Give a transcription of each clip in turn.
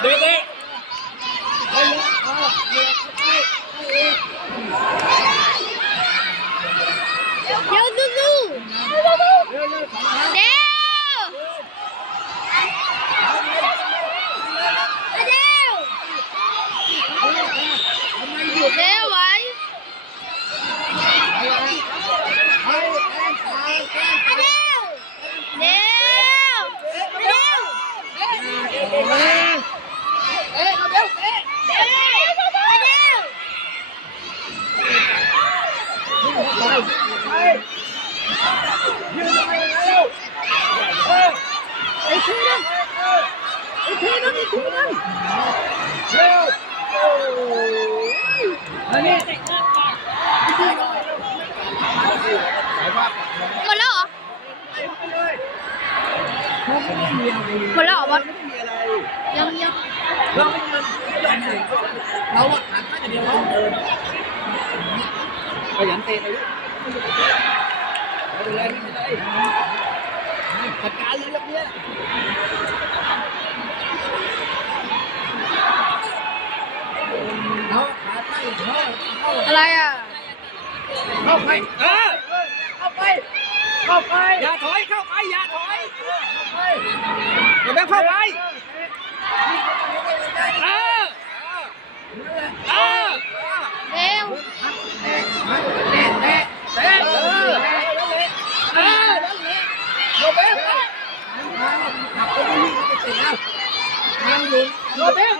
เด็กเด็กเดี๋ยวสู้ๆเดี๋ยวเร็วไว้เร็หมดแล้วเหรอหมดแล้วเหรอบอสยังเราอะหันข้างอย่างเดียวเขาเดินขยันเตะเลยลูกไม่เป็นไรจัดการเลยลูกเนี้ยเขาขาตั้งเข้าอะไรอ่ะเข้าไปเข้าไปอย่าถอยเข้าไปอย่าถอยอย่าแบบเข้าไปเร็วโรเบิร์ตขับไปดูนี่ก็เสร็จแล้วทางอยู่โรเบิร์ต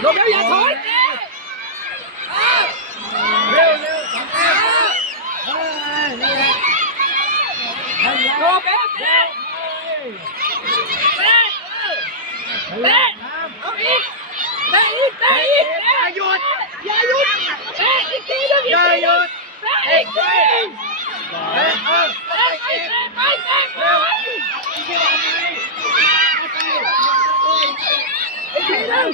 โรเบิร์ตอย่าถอยเร็วโรเบิร์ตเตะเอาอีกเตะอีกอย่าหยุดเตะอีกทีนึงอย่าหยุดเตะอีกทีเตะไปอีกทีนึง